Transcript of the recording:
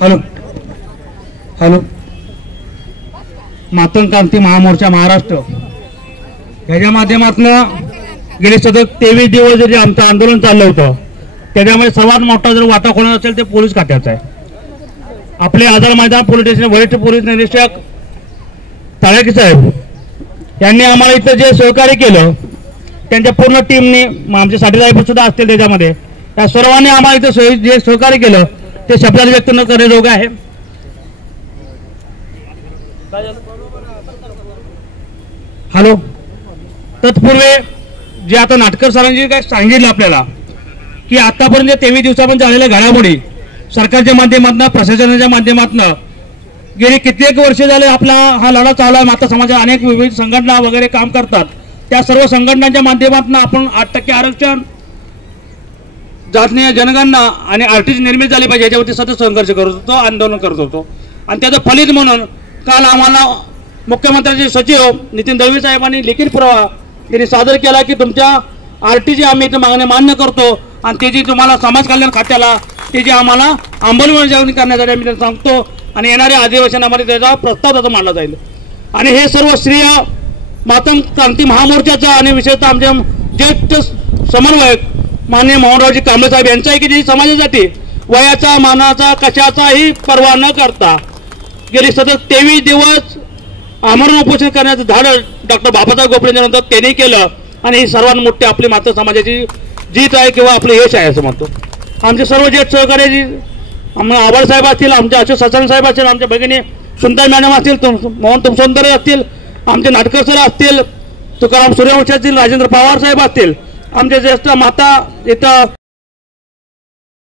Hello hello Matang क्रांती महामोर्चा महाराष्ट्र ह्याच्या माध्यमातून गेले सतत 23 दिवस जे आमचं आंदोलन चाललं होतं त्याच्यामध्ये सर्वात मोठा जर वाटा कोणाचा असेल ते पोलीस खात्याचा आहे. आपले आझाद मैदान पोलीस स्टेशन वरिष्ठ पोलीस निरीक्षक ताळेके साहेब यांनी आम्हाला इथं जे सहकार्य केलं त्यांच्या पूर्ण टीमने आमचे साठी साहेब सुद्धा असतील त्याच्यामध्ये त्या सर्वांनी आम्हाला इथं जे सहकार्य केलं ते शब्दाने व्यक्त न करण्याजोगं आहे. हॅलो तत्पूर्वी जे आता नाटकर सरांनी काय सांगितलं आपल्याला की आतापर्यंत 23 दिवसापर्यंत झालेल्या घडामोडी सरकारच्या माध्यमातून प्रशासनाच्या माध्यमातून गेली कित्येक वर्ष झाले आपला हा लढा चालू आहे. माता समाजात अनेक विविध संघटना वगैरे काम करतात. त्या सर्व संघटनांच्या माध्यमातून आपण 8% आरक्षण जातीय जनगणना आणि आरटीसी निर्मित झाली पाहिजे याच्यावरती सतत संघर्ष करत होतो आंदोलन करत होतो. आणि त्याचं फलित म्हणून काल आम्हाला मुख्यमंत्र्यांचे सचिव नितीन दळवी साहेबांनी लिखित पुरावा त्यांनी सादर केला की तुमच्या आरटीसी आम्ही इथे मागणी मान्य करतो आणि त्याची तुम्हाला समाज कल्याण खात्याला त्याची आम्हाला अंमलबजावणी करण्यासाठी आम्ही सांगतो आणि येणाऱ्या अधिवेशनामध्ये त्याचा प्रस्ताव त्याचा मांडला जाईल. आणि हे सर्व श्रेय मातंग क्रांती महामोर्चाचा आणि विशेषतः आमचे ज्येष्ठ समन्वयक माननीय मोहनरावजी कांबळे साहेब यांचा आहे की जे समाजासाठी वयाचा मानाचा कशाचाही पर्वा न करता गेली सतत 23 दिवस आमरण उपोषण करण्याचं धाडस डॉक्टर बाबासाहेब गोपळेंच्यानंतर त्यांनी केलं आणि ही सर्वात मोठी आपली माता समाजाची जीत आहे किंवा आपलं यश आहे असं म्हणतो. आमचे सर्व ज्येष्ठ सहकारी आभाळ साहेब असतील, आमचे अशोक ससाणे साहेब असतील, आमच्या भगिनी सुंदर मॅडम असतील, मोहन तुमसोंदरे असतील, आमचे नाटकर सर असतील, तुकाराम सूर्यवंशी असतील, राजेंद्र पवार साहेब असतील, आमचे ज्येष्ठ माता इथं